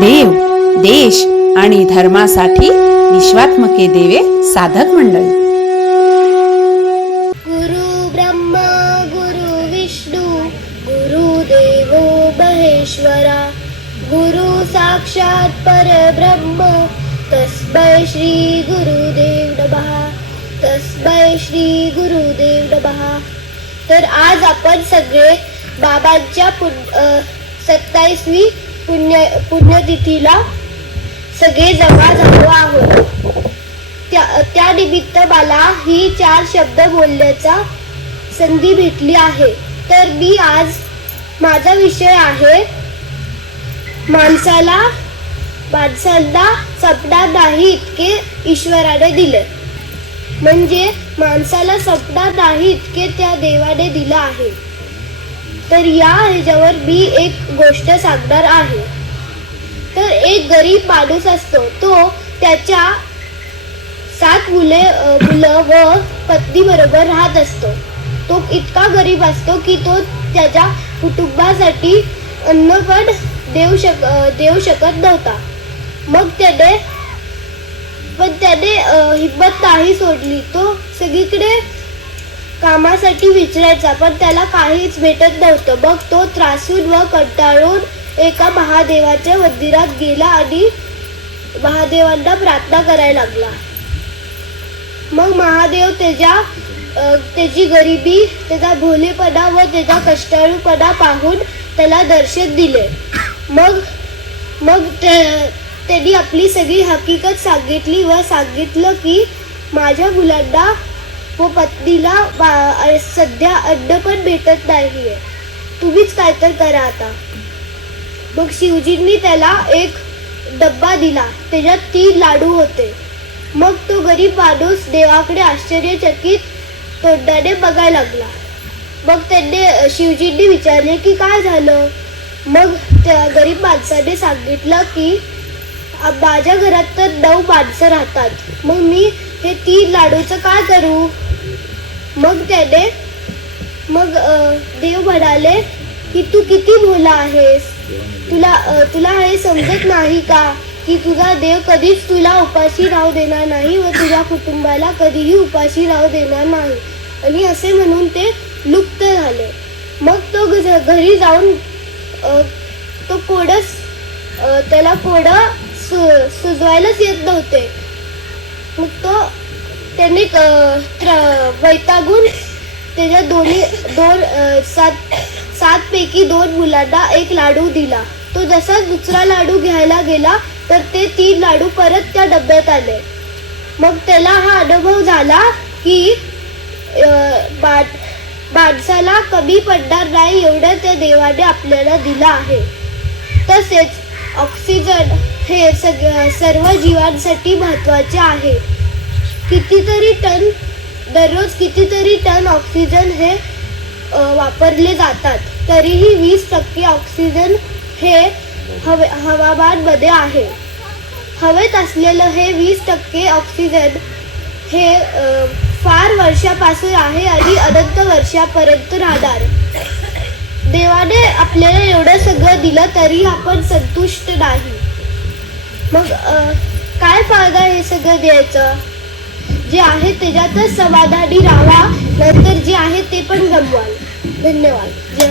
देव देश आणि धर्मासाठी विश्वात्मके देवे साधक मंडळी. गुरु ब्रह्मा गुरु विष्णू गुरु गुरुदेवो महेश्वरा गुरु साक्षात परब्रह्म तस्मै श्री गुरुदेव नमः तस्मै श्री गुरुदेव नमः. तर आज आपण सगळे बाबांच्या पुण्य सत्तावीसवी पुण्य पुण्यतिथीला सगळे जमा झालो आहोत. त्या त्या निमित्त मला ही चार शब्द बोलण्याचा संधी भेटली आहे. तर मी आज माझा विषय आहे माणसाला माणसांना सपना नाही इतके ईश्वराने दिले. म्हणजे माणसाला सपना नाही इतके त्या देवाने दिलं आहे. तर या ह्याच्यावर मी एक गोष्ट सांगणार आहे. तर एक गरीब माणूस असतो तो त्याच्या सात मुले मुलं व पत्नी बरोबर राहत असतो. तो इतका गरीब असतो की तो त्याच्या कुटुंबासाठी अन्न पण देऊ शक देऊ शकत नव्हता. मग त्याने पण त्याने हिंमत नाही सोडली. तो सगळीकडे कामासाठी विचारायचा पण त्याला काहीच भेटत नव्हतं. मग तो त्रासून व कंटाळून एका महादेवाच्या मंदिरात गेला आणि महादेवांना प्रार्थना करायला लागला. मग महादेव त्याच्या त्याची गरिबी त्याचा भोलेपणा व त्याचा कष्टाळूपणा पाहून त्याला दर्शन दिले. मग मग त्यांनी आपली सगळी हकीकत सांगितली व सांगितलं की माझ्या मुलांना व पत्नीला सध्या अन्न पण भेटत नाहीये. तुम्हीच काय तर करा आता. मग शिवजींनी त्याला एक डब्बा दिला. त्याच्यात तीन लाडू होते. मग तो गरीब माणूस देवाकडे आश्चर्यचकित तोंडाने बघायला लागला. मग त्यांनी शिवजींनी विचारले की काय झालं? मग त्या गरीब माणसाने सांगितलं की माझ्या घरात तर नऊ माणसं राहतात. मग मी हे तीन लाडूचं काय करू? मग त्याने मग देव म्हणाले की तू किती भोला आहेस? तुला तुला हे समजत नाही का की तुझा देव कधीच तुला उपाशी राहू देणार नाही व तुझ्या कुटुंबाला कधीही उपाशी राहू देणार नाही? आणि असे म्हणून ते लुप्त झाले. मग तो घ- घरी जाऊन तो कोडस त्याला कोड सु सुजवायलाच येत नव्हते. मग तो त्यांनी त्र- वैतागून त्याच्या दोन्ही दोन सात सात सातपैकी दोन मुलांना एक लाडू दिला. तो जसा दुसरा लाडू घ्यायला गेला तर ते तीन लाडू परत त्या डब्यात आले. मग त्याला हा अनुभव झाला की माणसाला कमी पडणार नाही एवढं त्या देवाने आपल्याला दिला आहे. तसेच ऑक्सिजन हे सग सर्व जीवांसाठी महत्त्वाचे आहे. कितीतरी टन दररोज कितीतरी टन ऑक्सिजन हे वापरले जातात. तरीही वीस टक्के ऑक्सिजन हे हवे हवामानमध्ये आहे. हवेत असलेलं हे वीस टक्के ऑक्सिजन हे फार वर्षापासून आहे आणि अनंत वर्षापर्यंत राहणार. देवाने आपल्याला एवढं सगळं दिलं तरी आपण संतुष्ट नाही. मग काय फायदा हे सगळं द्यायचं जे आहे त्याच्यातच समाधानी राहा नंतर जे आहे ते पण गमवाल. धन्यवाद. जय